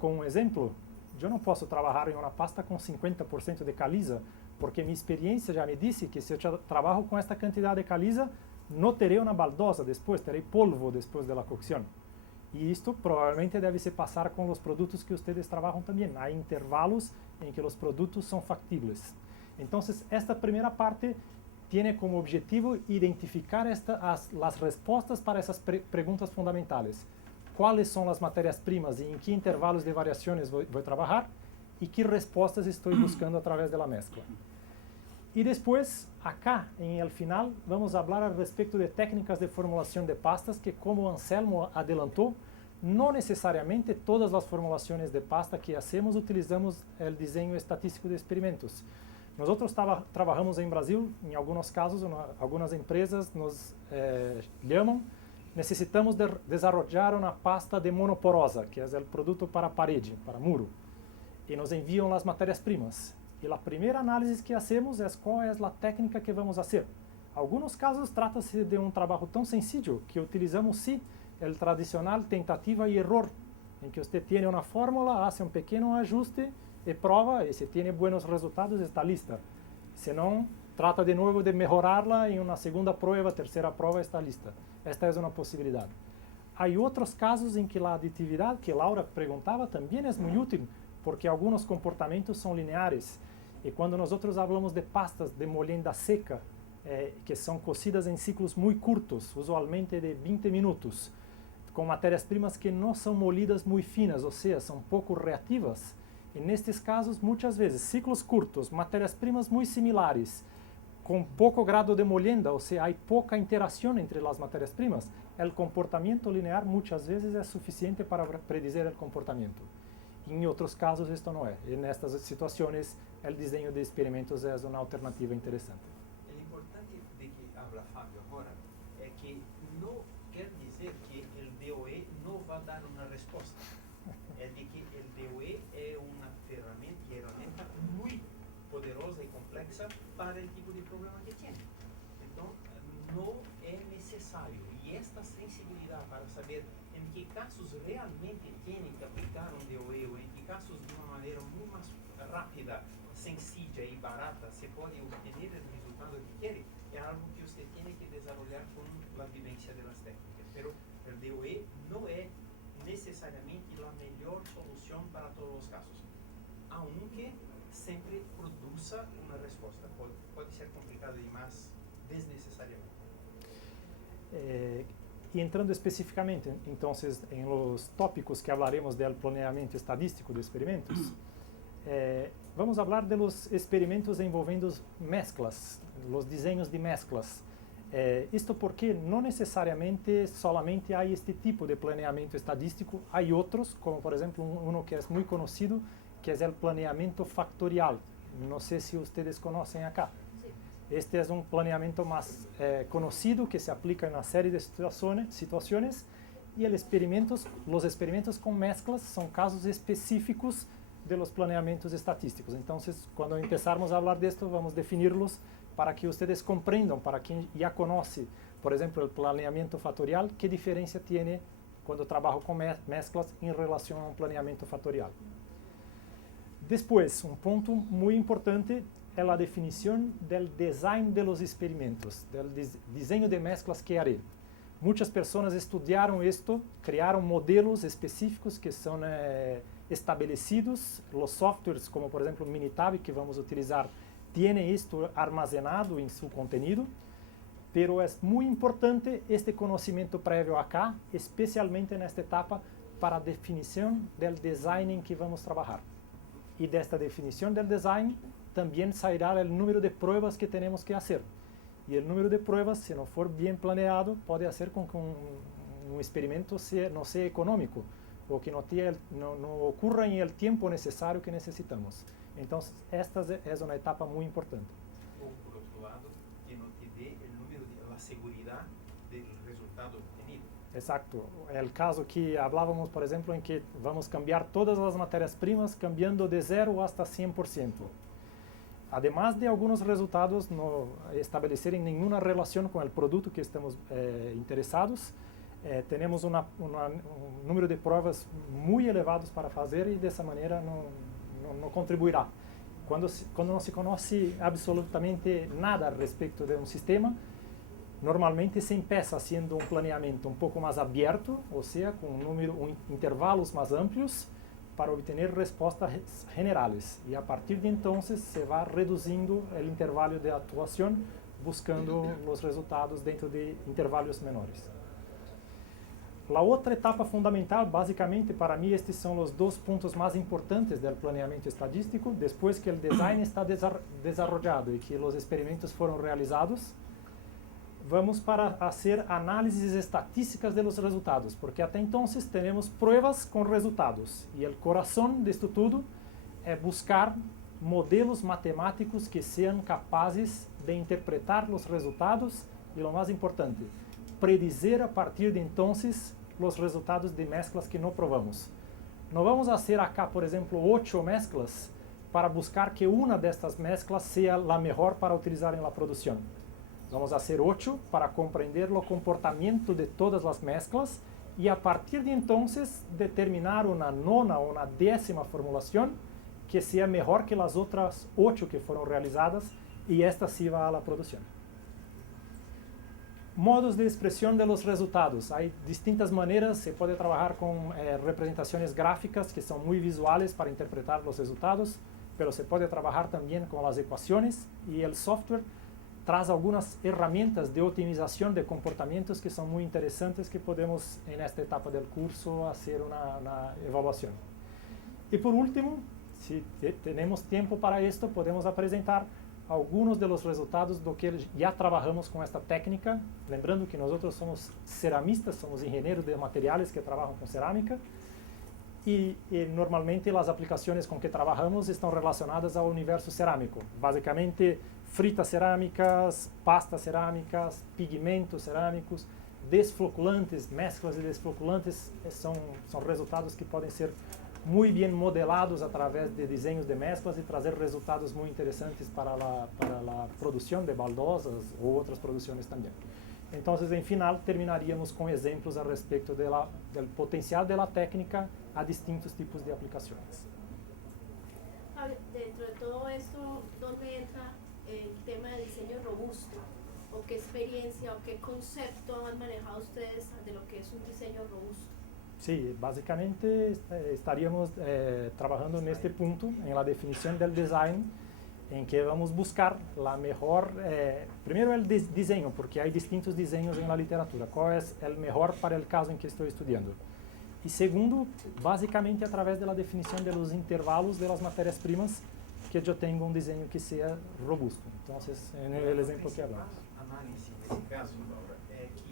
Como exemplo, eu não posso trabalhar em uma pasta com 50% de caliza, porque minha experiência já me disse que se eu trabalho com esta quantidade de caliza, não terei uma baldosa depois, terei polvo depois da cocção. E isto provavelmente deve se passar com os produtos que vocês trabalham também. Há intervalos em que os produtos são factíveis. Então, esta primeira parte tem como objetivo identificar as respostas para essas perguntas fundamentais. Quais são as matérias-primas e em que intervalos de variações vou trabalhar e que respostas estou buscando através da mescla. E depois, acá, em el final, vamos falar a respeito de técnicas de formulação de pastas que, como Anselmo adelantou, não necessariamente todas as formulações de pasta que hacemos utilizamos o desenho estatístico de experimentos. Nós trabalhamos em Brasil, em alguns casos, algumas empresas nos chamam, necessitamos desenvolver uma pasta de monoporosa, que é o produto para parede, para muro, e nos enviam as matérias-primas. E a primeira análise que hacemos é qual é a técnica que vamos fazer. Em alguns casos, trata-se de um trabalho tão sencillo que utilizamos, sim, o tradicional tentativa e erro, em que você tem uma fórmula, faz um pequeno ajuste e prova, e se tem bons resultados, está lista. Se não, trata de novo de melhorá-la em uma segunda prova, terceira prova, está lista. Esta é uma possibilidade. Há outros casos em que a aditividade, que Laura perguntava, também é muito útil, porque alguns comportamentos são lineares. E quando nós falamos de pastas de molienda seca, que são cocidas em ciclos muito curtos, usualmente de 20 minutos, com matérias-primas que não são molidas muito finas, ou seja, são pouco reativas, e nestes casos, muitas vezes, ciclos curtos, matérias-primas muito similares, com pouco grado de molienda, ou seja, há pouca interação entre as matérias-primas, o comportamento linear muitas vezes é suficiente para predizer o comportamento. Em outros casos, isto não é. E nestas situações, o desenho de experimentos é uma alternativa interessante. O importante de que habla Fábio agora é que não quer dizer que o DOE não vai dar uma resposta. É de que o DOE é uma ferramenta muito poderosa e complexa para o tipo de problema que tem. Então, não é necessário. E esta sensibilidade para saber em que casos realmente tem que aplicar um DOE ou em que casos de uma maneira muito mais rápida, sencilla e barata se pode obter o resultado que quer, é algo que você tem que desenvolver com a vivência das técnicas. Mas o DOE não é necessariamente a melhor solução para todos os casos. Aunque sempre produza uma resposta. Pode ser complicado demais desnecessariamente. E entrando especificamente, então, em los tópicos que hablaremos do planeamento estadístico de experimentos, vamos falar de los experimentos envolvendo mezclas, los desenhos de mezclas. Isto porque não necessariamente solamente há este tipo de planeamento estadístico, há outros, como por exemplo um que é muito conhecido, que é o planeamento factorial. Não sei se vocês conhecem acá. Este é um planeamento mais conhecido que se aplica em uma série de situações e os experimentos com mesclas são casos específicos de los planeamentos estatísticos. Então, quando começarmos a falar disto, vamos defini-los para que vocês compreendam, para quem já conhece, por exemplo, o planeamento fatorial, que diferença tem quando trabalho com mesclas em relação a um planeamento fatorial. Depois, um ponto muito importante é a definição do design de los experimentos, do desenho de mesclas que haré. Muitas pessoas estudaram isto, criaram modelos específicos que são estabelecidos. Os softwares, como por exemplo Minitab, que vamos utilizar, têm isto armazenado em seu contenido, pero é muito importante este conhecimento prévio acá, especialmente nesta etapa, para a definição do design em que vamos trabalhar. E desta definição do design também sairá o número de provas que temos que fazer. E o número de provas, se não for bem planeado, pode ser com que um experimento não seja econômico, ou que não ocorra em el tempo necessário que necessitamos. Então, esta é uma etapa muito importante. Ou, por outro lado, que não te dê o número a segurança do resultado obtenido. Exato. É o caso que falávamos, por exemplo, em que vamos cambiar todas as matérias-primas, cambiando de 0 hasta 100%. Además de alguns resultados não estabelecerem nenhuma relação com o produto que estamos interessados, temos um número de provas muito elevados para fazer e dessa maneira não contribuirá. Quando não se conhece absolutamente nada a respeito de um sistema, normalmente se empieza haciendo um planeamento um pouco mais aberto, ou seja, com intervalos mais amplios, para obter respostas generales. E a partir de então se vai reduzindo o intervalo de atuação, buscando os resultados dentro de intervalos menores. A outra etapa fundamental, basicamente, para mim, estes são os dois pontos mais importantes do planeamento estadístico. Depois que o design está desenvolvido e que os experimentos foram realizados, vamos para fazer análises estatísticas dos resultados, porque até então temos provas com resultados. E o coração disto tudo é buscar modelos matemáticos que sejam capazes de interpretar os resultados e, o mais importante, predizer a partir de então os resultados de mesclas que não provamos. Não vamos fazer acá, por exemplo, 8 mesclas para buscar que uma destas mesclas seja a melhor para utilizar em la produção. Vamos fazer 8 para compreender o comportamento de todas as mesclas e a partir de então determinar uma nona ou uma 10ª formulação que seja melhor que as outras 8 que foram realizadas e esta sim vai à produção. Modos de expressão de los resultados. Há distintas maneiras, se pode trabalhar com representações gráficas que são muito visuais para interpretar os resultados, mas se pode trabalhar também com as equações e o software traz algumas ferramentas de otimização de comportamentos que são muito interessantes que podemos, nesta etapa do curso, fazer uma avaliação. E por último, se temos tempo para isto, podemos apresentar alguns dos resultados do que já trabalhamos com esta técnica, lembrando que nós somos ceramistas, somos engenheiros de materiais que trabalham com cerâmica e normalmente as aplicações com que trabalhamos estão relacionadas ao universo cerâmico, basicamente fritas cerâmicas, pastas cerâmicas, pigmentos cerâmicos, desfloculantes, mesclas de desfloculantes, são resultados que podem ser muito bem modelados através de desenhos de mesclas e trazer resultados muito interessantes para a produção de baldosas ou outras produções também. Então, em final, terminaríamos com exemplos a respeito do potencial da técnica a distintos tipos de aplicações. Dentro de todo esto, ¿dónde entra el tema de diseño robusto? ¿O qué experiencia o qué concepto han manejado ustedes de lo que es un diseño robusto? Sí, basicamente estaríamos trabajando neste punto, en la definición del design, en que vamos buscar la mejor, primero el diseño, porque hay distintos diseños en la literatura, cuál es el mejor para el caso en que estoy estudiando. Y segundo, basicamente a través de la definición de los intervalos de las materias primas, que yo tengo un diseño que sea robusto. Entonces, en el ejemplo que hablamos. A principal análise nesse caso, Laura, é que